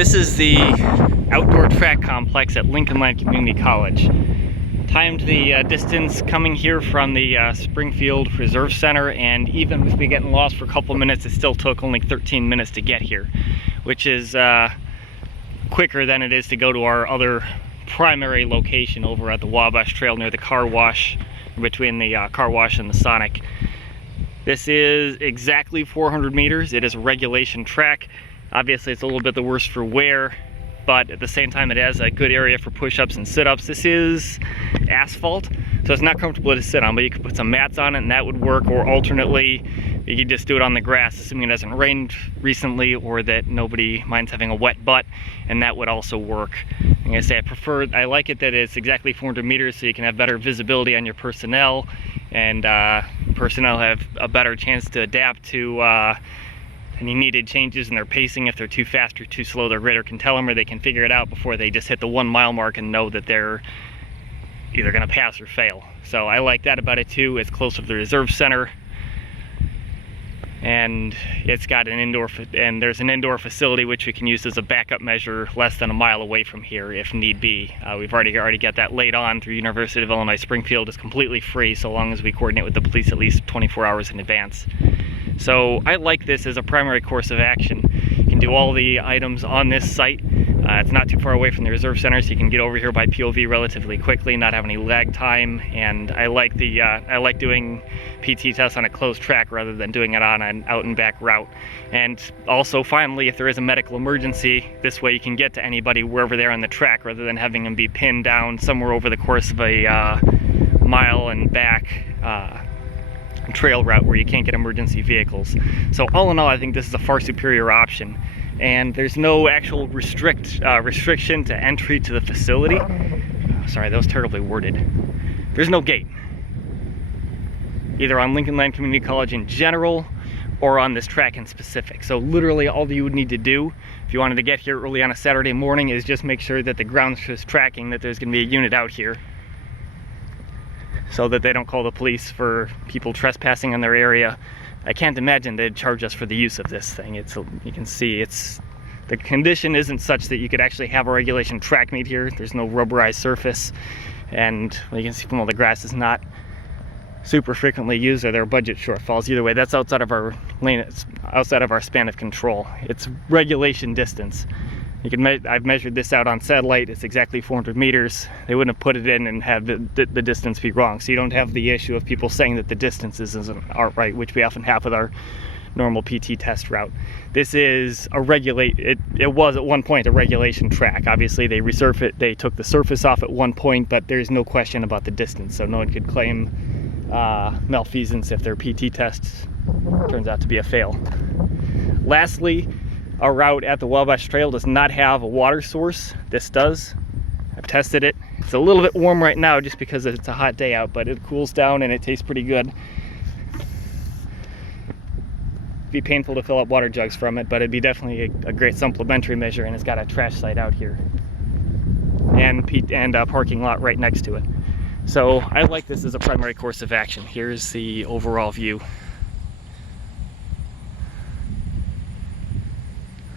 This is the outdoor track complex at Lincolnland Community College. Timed the distance coming here from the Springfield Reserve Center, and even with me getting lost for a couple minutes, it still took only 13 minutes to get here, which is quicker than it is to go to our other primary location over at the Wabash Trail near the car wash, between the car wash and the Sonic. This is exactly 400 meters. It is a regulation track. Obviously it's a little bit the worse for wear, but at the same time it has a good area for push-ups and sit-ups. This is asphalt, so it's not comfortable to sit on, but you could put some mats on it and that would work, or alternately you could just do it on the grass, assuming it hasn't rained recently or that nobody minds having a wet butt, and that would also work. Like I say, I like it that it's exactly 400 meters, so you can have better visibility on your personnel, and personnel have a better chance to adapt to any needed changes in their pacing. If they're too fast or too slow, their grader can tell them, or they can figure it out before they just hit the 1 mile mark and know that they're either going to pass or fail. So I like that about it too. It's close to the reserve center, and it's got an there's an indoor facility which we can use as a backup measure less than a mile away from here if need be. We've already got that laid on through University of Illinois Springfield. It's completely free so long as we coordinate with the police at least 24 hours in advance. So I like this as a primary course of action. You can do all the items on this site. It's not too far away from the reserve center, so you can get over here by POV relatively quickly, not have any lag time. And I like doing PT tests on a closed track rather than doing it on an out and back route. And also, finally, if there is a medical emergency, this way you can get to anybody wherever they're on the track rather than having them be pinned down somewhere over the course of a mile and back trail route where you can't get emergency vehicles. So all in all, I think this is a far superior option, and there's no actual restriction to entry to the facility. Sorry, that was terribly worded. There's no gate, either on Lincolnland Community College in general or on this track in specific. So literally all you would need to do if you wanted to get here early on a Saturday morning is just make sure that the ground's just tracking that there's going to be a unit out here, so that they don't call the police for people trespassing in their area. I can't imagine they'd charge us for the use of this thing. You can see the condition isn't such that you could actually have a regulation track meet here. There's no rubberized surface, and you can see from all the grass is not super frequently used, or there are budget shortfalls. Either way, that's outside of our lane. It's outside of our span of control. It's regulation distance. I've measured this out on satellite. It's exactly 400 meters. They wouldn't have put it in and have the distance be wrong. So you don't have the issue of people saying that the distance isn't right, which we often have with our normal PT test route. This is it was at one point a regulation track. Obviously they took the surface off at one point, but there's no question about the distance. So no one could claim malfeasance if their PT test turns out to be a fail. Lastly, our route at the Wabash Trail does not have a water source. This does. I've tested it. It's a little bit warm right now just because it's a hot day out, but it cools down and it tastes pretty good. It'd be painful to fill up water jugs from it, but it'd be definitely a great supplementary measure, and it's got a trash site out here and a parking lot right next to it. So I like this as a primary course of action. Here's the overall view.